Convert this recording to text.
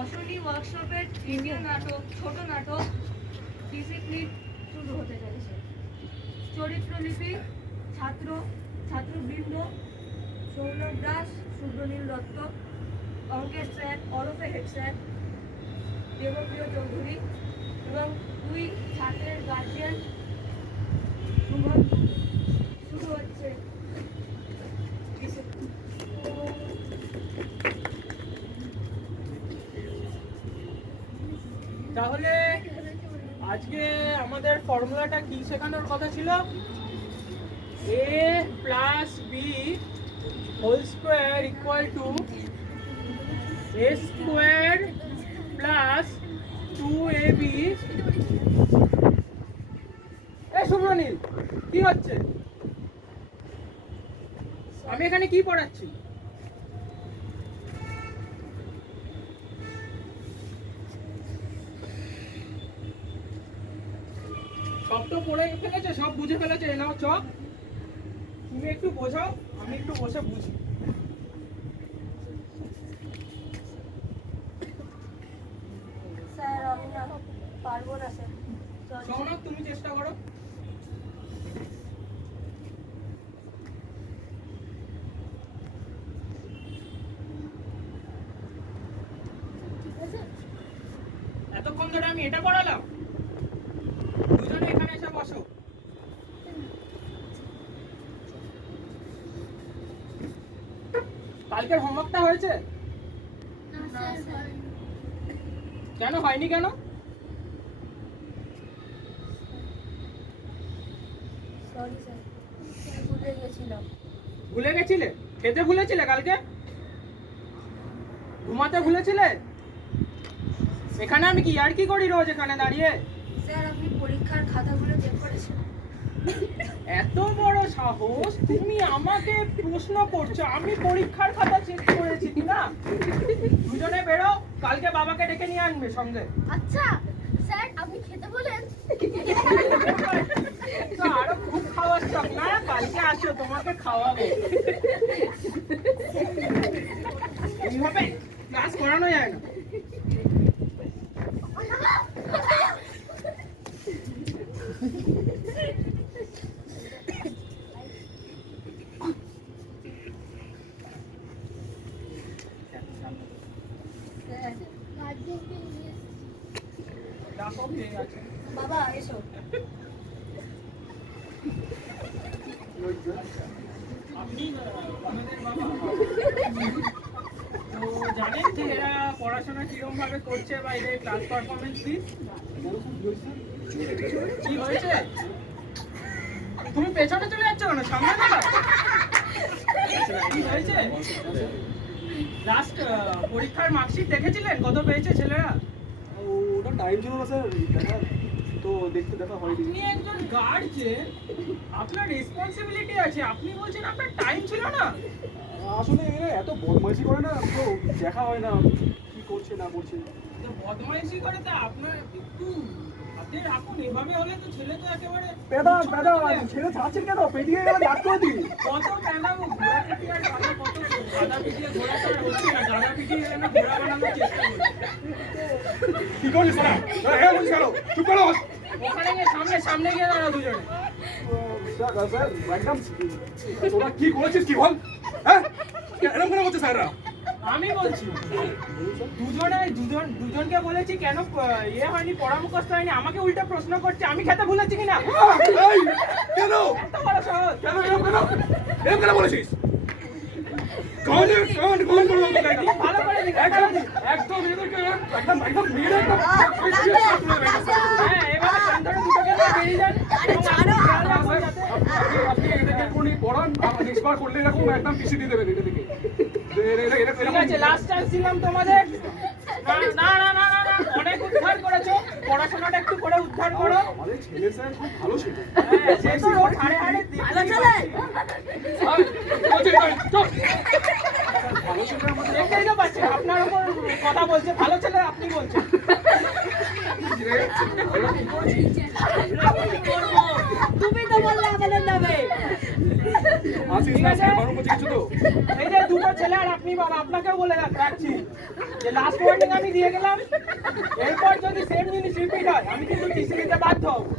অশনি ওয়ার্কশপের তৃতীয় নাটক ছোট নাটক ডিসিপ্লিন শুরু হতে চলেছে। চরিত্রলিপি ছাত্রবৃন্দ সৌনক দাস, শুভ্রনীল দত্ত, অঙ্কেশ স্যার ওরফে হেড স্যার, দেবপ্রিয় চৌধুরী এবং দুই ছাত্রের গার্জিয়ান সুমন। শুরু হচ্ছে তাহলে আজকে আমাদের ফর্মুলাটা কি শেখানোর কথা ছিল? a plus B whole square equal to a square plus 2ab। Shubhranil, কি হচ্ছে? আমি এখানে কি পড়াচ্ছি? সব তো পড়ে ফেলেছে, সব বুঝে ফেলেছে। নাও চক, তুমি একটু বোঝাও, আমি একটু বসে বুঝি। স্যার আমি না পারবো না স্যার। সৌনক, তুমি চেষ্টা করো। এতক্ষণ ধরে আমি এটা পড়ালাম, দুজনে এখানে এসে বসো। কালকের হোমওয়ার্কটা হয়েছে? কেন হয়নি? কেন? সরি স্যার, ভুলে গেছিলাম। ভুলে গেছিলে? খেতে ভুলেছিলে? কালকে ঘুমাতে ভুলেছিলে? এখানে আমি কি আর কি করি রোজ এখানে দাঁড়িয়ে? স্যার আপনি পরীক্ষার খাতাগুলো চেক করেছেন? এত বড় সাহস, তুমি আমাকে প্রশ্ন করছো? আমি পরীক্ষার খাতা চেক করেছি কিনা? দুজনে বেরো, কালকে বাবাকে ডেকে নিয়ে আনবে সঙ্গে। আচ্ছা স্যার, আপনি খেতে বলেন? তো আরো খুব খাওয়ার শখ না? কালকে আসো, তোমাকে খাওয়াবো। এইভাবে ক্লাস করানো যায় না। বাবা এসো। আপনি আমাদের বাবা। তো জানেন যে এরা পড়াশোনা কিরকম ভাবে করছে বা এদের ক্লাস পারফরমেন্স কি হয়েছে? তুমি পেছনে চলে যাচ্ছ কেন? সামনে দাঁড়াও। কি হয়েছে? লাস্ট পরীক্ষার মার্কশিট দেখেছিলেন? কত পেয়েছে ছেলেরা? ওটা টাইম ছিল না স্যার, তো দেখা হয়নি। আপনি একজন গার্জিয়ান, আপনার রেসপন্সিবিলিটি আছে। আপনি বলছেন আপনার টাইম ছিল না? আসলে এরা এত বদমাইশি করে না, তো দেখা হয় না কি করছে না করছে। তো বদমাইশি করে, তা আপনার একটু হাতে রাখুন। এভাবে হলে তো ছেলে তো একেবারে ছেলে ছাড়ছেন কেন? পেটিয়ে গেলে ডাক করে দিই। কত প্যাদাবো, ঘোড়া পিটিয়ে আর গাধা, কত গাধা পিটিয়ে ঘোড়া তো আর হচ্ছে না। গাধা পিটিয়ে গেলে না ঘোড়া বানানোর চেষ্টা করি। কি করছিস তোরা? হ্যাঁ বলছি কেন? চুপ করো। ওখানে গিয়ে সামনে গিয়ে দাঁড়াও দুজনে। স্যার একদম, তোরা কি করেছিস কি বল? হ্যাঁ এরকম করে বলছে স্যাররা? আমি বলছি দুজনকে বলেছি কেন ইয়ে হয়নি, পড়া মুখস্থ হয়নি। আমাকে উল্টা প্রশ্ন করছে আমি খেতে ভুলেছি কিনা। কেন এত বড় সহজ। কেন এরকম কেন বলেছিস? ভালো করে দিই। একদম মেয়েদের হ্যাঁ, এভাবে কান ধরে দুটোকে নিয়ে বেরিয়ে যান। আপনি এদেরকে কোনি পড়ান, নেক্সট বার করলে এরকম একদম পিছিয়ে দিয়ে দেবেন এদেরকে। ঠিক আছে, লাস্ট চান্স দিলাম তোমাদের। না, অনেক উদ্ধার করেছো, পড়াশোনাটা একটু করে উদ্ধার করো। আমাদের ছেলে স্যার খুব ভালো ছিল। হ্যাঁ, সে তো রোজ হাড়ে হাড়ে ভালো ছেলে। ভালো ছেলে আমাদের দেখতেই তো পাচ্ছেন, আপনার উপর কথা বলছে। ভালো ছেলে আপনি বলছেন। তুমি তো বললে আমাদের নামে। আসিস না, বারণ করছে কিছু তো। এই যে দুটো ছেলে আর আপনি বাবা, আপনাকেও বলে রাখবো। দিচ্ছি যে লাস্ট ওয়ার্নিং আমি দিয়ে গেলাম, এরপর যদি সেম জিনিস রিপিট হয় আমি কিন্তু টিসি দিতে বাধ্য হবো।